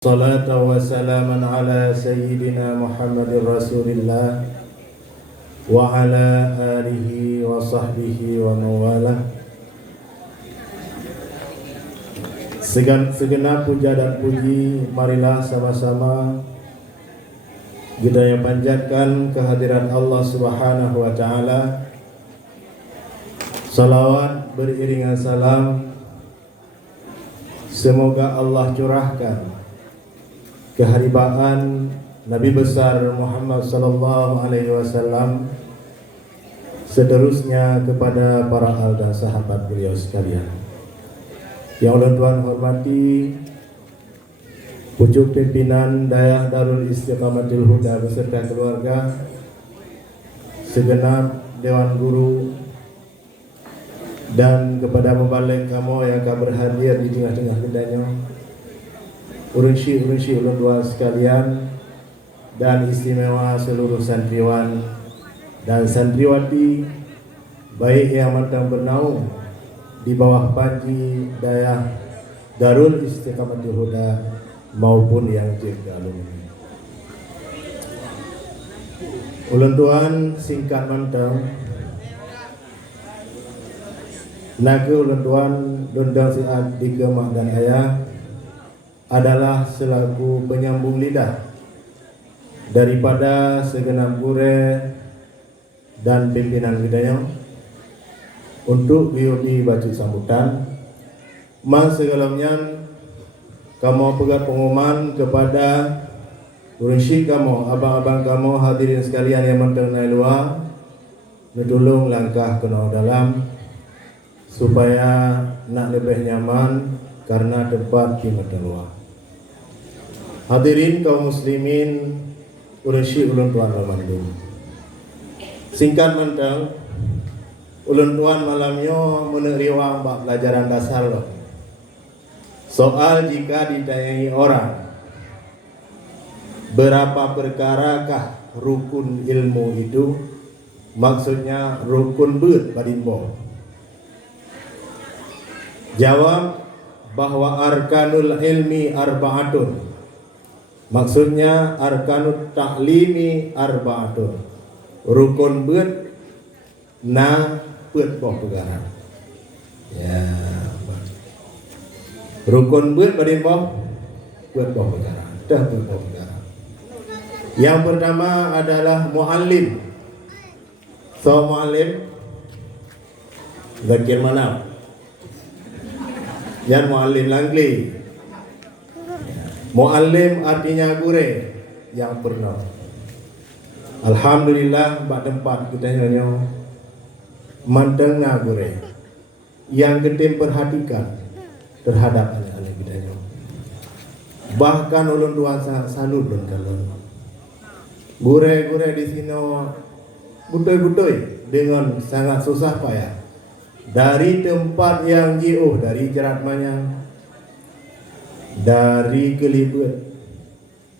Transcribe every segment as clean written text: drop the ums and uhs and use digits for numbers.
Salatu wa salaman ala sayyidina Muhammadin Rasulillah wa ala alihi wa sahbihi wa mawalah. Segenap puja dan puji marilah sama-sama kita yang panjatkan kehadiran Allah Subhanahu wa taala. Salawat beriringan salam semoga Allah curahkan keharibaan Nabi besar Muhammad sallallahu alaihi wasallam, seterusnya kepada para ahli dan sahabat beliau sekalian. Yang Allah Tuhan hormati, pucuk pimpinan Dayah Darul Istiqamatul Huda beserta keluarga, segenap dewan guru, dan kepada mubalik kamu yang akan berhadir di tengah-tengah kedanya, urunsi ulun dua sekalian, dan istimewa seluruh santriwan dan santriwati, baik yang matang bernaung di bawah panji Dayah Darul Istiqamatul Huda maupun yang jaga alumni. Ulun tuan singkat mantang, naga ulun tuan dundang siat di mak dan ayah adalah selaku penyambung lidah daripada segenap gure dan pimpinan gedanya untuk biodi baca sambutan. Mas segalamnya kamu pegat pengumuman kepada urunsi kamu, abang-abang kamu, hadirin sekalian yang mendengar luar, ditolong langkah kena dalam supaya nak lebih nyaman karena tempat di luar. Hadirin kaum muslimin, urunsi ulun tuan Ramadan. Singkat mentang, ulun tuan malamnya meneriwang bab pelajaran dasar loh. Soal jika ditanyain orang, berapa perkarakah rukun ilmu itu? Maksudnya rukun ber badinbo. Jawab bahwa arkanul ilmi arba'atun. Maksudnya arkanut taklimi arba'atun. Rukun bet na bet boh perkara. Ya. Rukun bet badin boh bet boh perkara. Dah bet boh perkara. Yang pertama adalah muallim. So muallim zakir mana? Yang muallim langli. Muallim artinya gure yang pernah. Alhamdulillah bak tempat kita nyonya mendengar gure yang kita perhatikan terhadap anak-anak kita nyonya. Bahkan ulun tua salut dan kalon. Gure-gure di sini butoi-butoi dengan sangat susah payah dari tempat yang jauh, dari Jerat Manyang, dari kelibut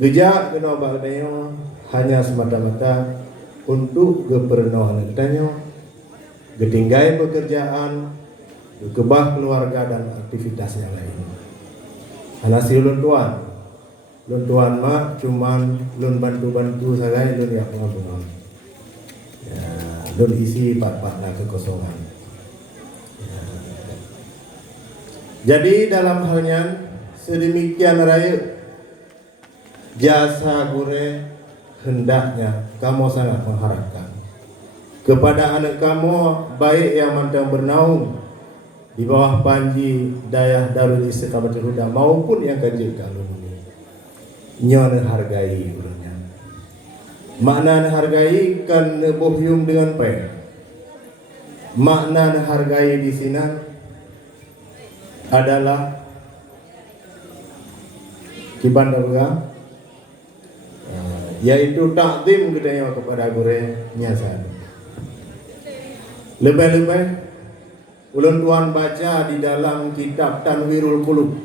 gejak kena bagdanya hanya semata-mata untuk keperluan kitanya, ketinggai pekerjaan, kebah keluarga dan aktivitas yang lain. Anasi ulun tuan mak cuman lun bantu-bantu sagai lun ya pengapungan. Ya, lun isi part-partnya kekosongan. Ya. Jadi dalam halnya sedemikian raya jasa gure hendaknya kamu sangat mengharapkan kepada anak kamu, baik yang mandang bernaung di bawah panji Dayah Darul Istiqamatul Huda maupun yang kaji alumni, nyonya hargai urutnya. Makna hargai kan bohyum dengan pe. Makna hargai di sini adalah kibanda juga, yaitu takdim gedanya kepada gure nyasa. Lebih-lebih ulun tuan baca di dalam kitab Tanwirul Qulub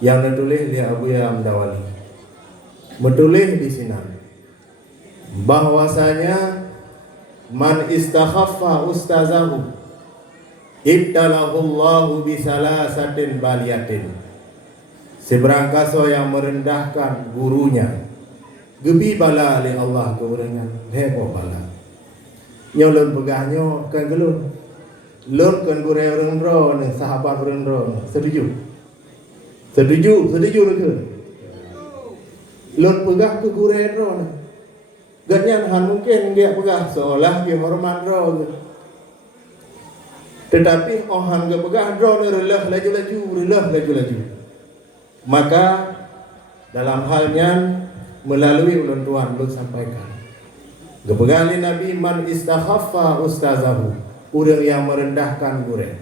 yang ditulis oleh Abu Amdawali, menulis di sini bahwasanya man istakhaffa ustazahu ibtalahullahu bisalasatin baliyatin. Seberangkaso yang merendahkan gurunya, gebi bala oleh Allah ke orangnya, heboh bala. Nyolon pegahnya kan gelun. Lon kan gure orang ro ni sahabat orang ro. Setuju? Setuju ke? Lon pegah ke gure ro ni. Ganyan han mungkin dia pegah seolah dia hormat ro. Tetapi orang ke pegah ro ni relah laju. Maka dalam halnya melalui ulun tuan ulun sampaikan. Gepegali Nabi man istakhaffa ustazahu, orang yang merendahkan gure.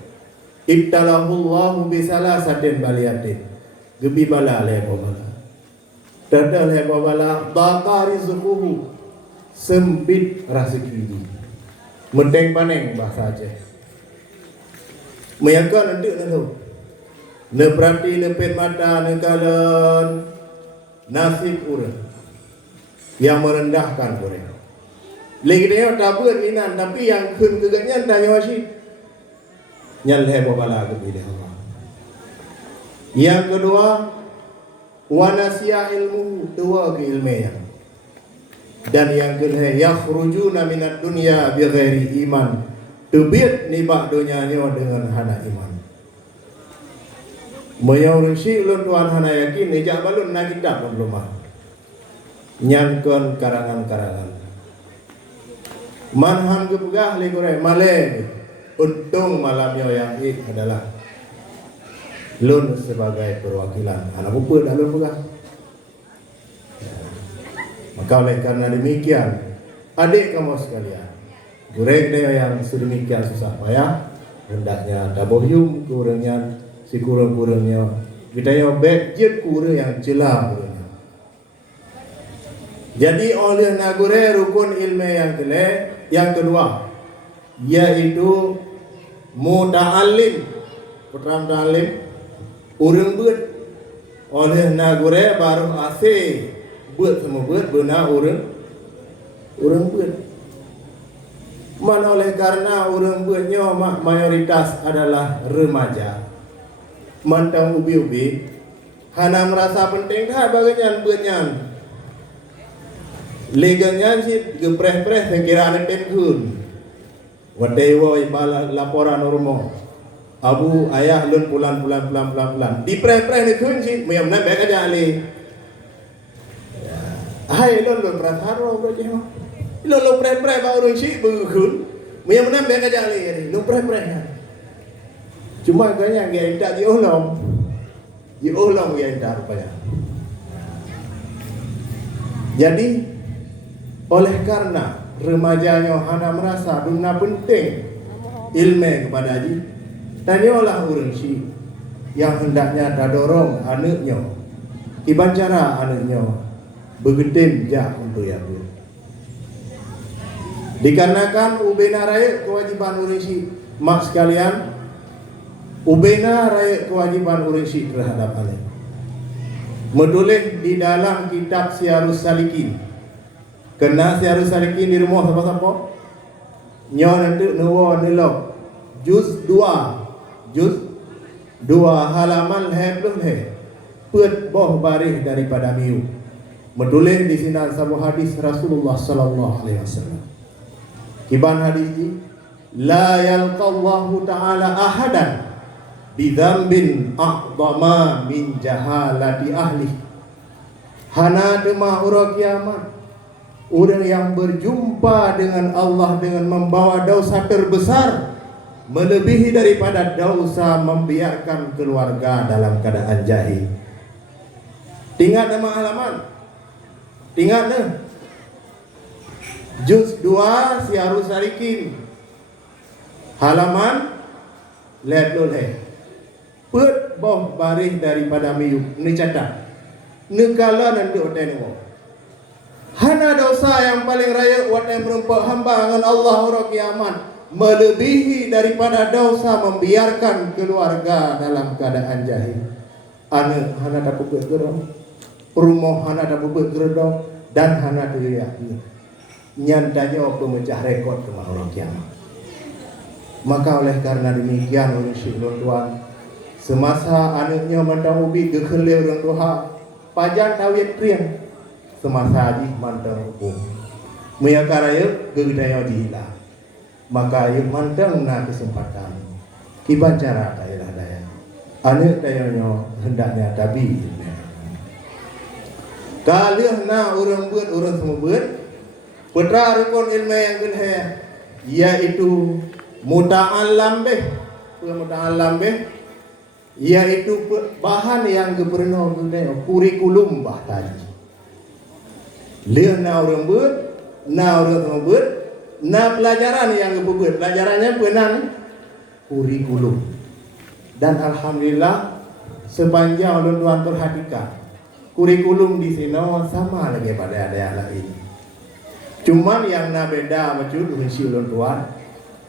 Ibtalahullahu bisalasatin baliyatin. Gebi bala lebo bala. Dada lebo bala daqa rizquhu, sempit rezeki. Menteng paneng bahasa Aceh. Meyakan ndek tu. Ne berarti ne pet mata ne kalan nasib urang yang merendahkan urang. Lagi dia tak berinan tapi yang kun keganyan tanya wasi nyal hebo bala ke dia Allah. Yang kedua wanasiya ilmu tua ke ilmiah. Dan yang kedua yakhrujuna minad dunya bighairi iman. Tebit nibak dunianya dengan hana iman. Menyaurin si ulun tuan hana yakin ijak balun na kitab belum mah. Nyangkon karangan-karangan. Manham ke pegah le gore male. Untung malamnya yang adalah lun sebagai perwakilan. Anak bupa dah lun pegah. Maka oleh karena demikian, adik kamu sekalian, gurek dia yang sedemikian susah payah, hendaknya tabohyum kurangnya si kurang-kurangnya kita yang baik je kurang yang celah kurangnya. Jadi oleh nagure rukun ilmu yang kedua yaitu muta'allim, putra muta'allim urang buat oleh nagure baru ase buat semua buat benar urang buat. Man oleh karena urang buatnya mayoritas adalah remaja. Mantang ubi-ubi hana merasa penting dah bagian buatnya. Leganya sih gepreh-preh sekira anak tenkun. Wadewo ibal laporan rumah. Abu ayah lun pulan. Dipreh-preh ni kun sih meyam nak baik aja ali. Hai lun prasaro berje. Lun preh-preh baru sih berkun. Meyam nak baik aja ali. Lun preh-preh. Cuma kayaknya dia tidak diulang dia tidak rupanya. Jadi oleh karena remajanya hana merasa guna penting ilmu kepada haji, tanyalah orang si yang hendaknya dorong anaknya, iban cara anaknya begedim jah untuk ya. Dikarenakan ubena raya kewajiban orang si mak sekalian. Ubena raya kewajiban urisi terhadap anak. Menulis di dalam kitab Syiarus Salikin. Kena Syiarus Salikin di rumah siapa-siapa? Nyo nanti nuwa nilok. Juz 2 halaman hebluh he. Put boh barih daripada miu. Menulis di sini sebuah hadis Rasulullah sallallahu alaihi wasallam. Kiban hadis ini la yalqallahu ta'ala ahadan bidzambin a'dama min jahalati ahli. Hana dema ura kiamat orang yang berjumpa dengan Allah dengan membawa dosa terbesar melebihi daripada dosa membiarkan keluarga dalam keadaan jahil. Tinggal nama halaman. Tinggal ne. Juz 2 Syiarus Salikin. Halaman lihat loleh. Put boh barih daripada miyuk ni catat. Negala nanti oten wo. Hana dosa yang paling raya oten merempak hamba dengan Allah ora kiamat melebihi daripada dosa membiarkan keluarga dalam keadaan jahil. Ane hana dapat gerong. Rumah hana dapat gerong dan hana dilihat. Nyantanya pemecah rekod ke orang kiamat. Maka oleh karena demikian oleh Syekh Tuan semasa anaknya mantang ubi gekelil orang Tuhan pajak tawit triang semasa haji mantang hukum muya karaya gegedaya dihila maka ia mantang na kesempatan iban cara daya anak dayanya hendaknya tabi kalih na orang buat orang semua buat putra rukun ilmu yang kedua yaitu muta'allam bih yaitu bahan yang gubernur kurikulum bah tadi leh na orang buat na orang semua buat na pelajaran yang gebuat pelajarannya benar kurikulum dan alhamdulillah sepanjang Tuan perhatikan kurikulum di sini sama lagi pada daerah lain cuman yang na beda macam tu Tuan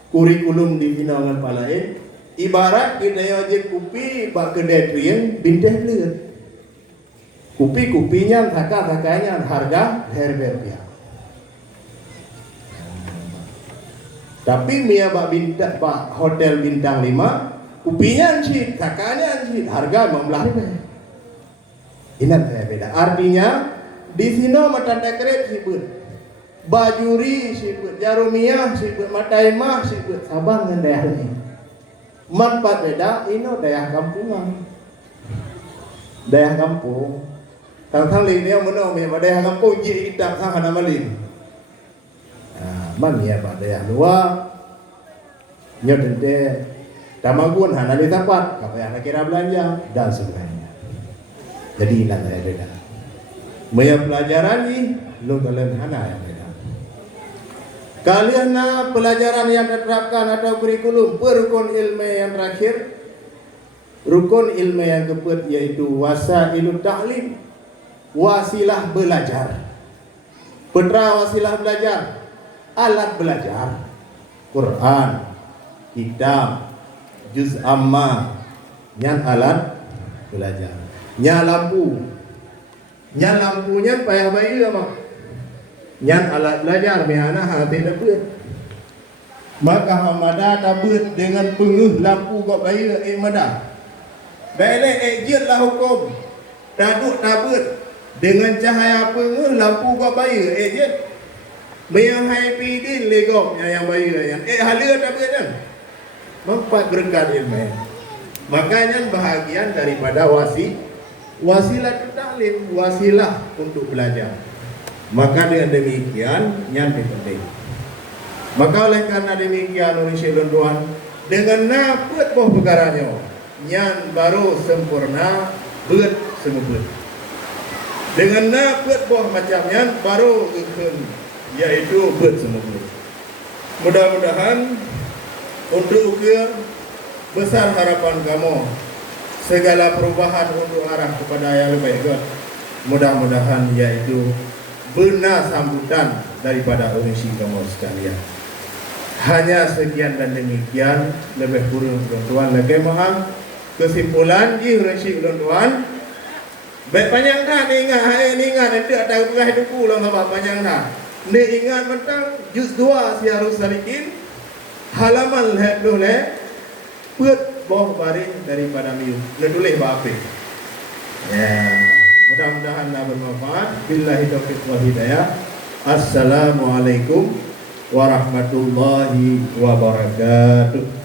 kurikulum di sini dengan lain ibarat kita wajib kupi bak kedai triang binteh lihat kupinya thaka-thakanya harga herber. Tapi mia bak bintang bak hotel bintang 5 kupinya anjit thakanya anjit harga 15.000. Ini saya beda. Artinya di sini mata takrib sibut bajuri sibut jarumiyah sibut mataimah sibut Sabang dan daerah ini manfaat beda ini daerah kampungan daerah kampung tang ini yang mana daerah kampung jadi kita sangat amalin man ya pada daerah luar nyodente tamagun hana di tempat apa yang kira belanja dan sebagainya jadi ini saya beda maya pelajaran ini lu kalian hana yang beda kalian na pelajaran yang diterapkan atau kurikulum rukun ilmu yang terakhir rukun ilmu yang keempat yaitu wasailul ta'lim wasilah belajar putra wasilah belajar alat belajar Quran kitab juz amma nyan alat belajar nya lampunya payah bayi apa nyan alat belajar mehana hati dapat maka hamada tabut dengan penguh lampu kok bayi mada belek ejit lah hukum daduk tabut dengan cahaya penguh lampu kok bayi ejit meyang hai pidin legok yang bayi yang halia tabut kan mempat berkat ilmu makanya bahagian daripada wasilah ta'lim wasilah untuk belajar. Maka dengan demikian nyan penting. Maka oleh karena demikian Indonesia Tuan dengan naput boh perkaranya nyan baru sempurna bet semua. Dengan naput boh macam nyan baru yaitu bet semua. Mudah-mudahan untuk besar harapan kamu segala perubahan untuk arah kepada yang lebih baik. Mudah-mudahan yaitu benar sambutan daripada Indonesia kamu sekalian. Hanya sekian dan demikian lebih kurang tuan lagi mohon kesimpulan di Indonesia tuan. Baik panjang dah ni ingat nanti ada bukan hidupku lah apa panjang dah. Ni ingat tentang juz 2 Syiarus Salikin halaman le put boh baring daripada miu. Le tulis apa? Ya. Mudah-mudahan bermanfaat. Billahi taufiq wal hidayah. Assalamualaikum warahmatullahi wabarakatuh.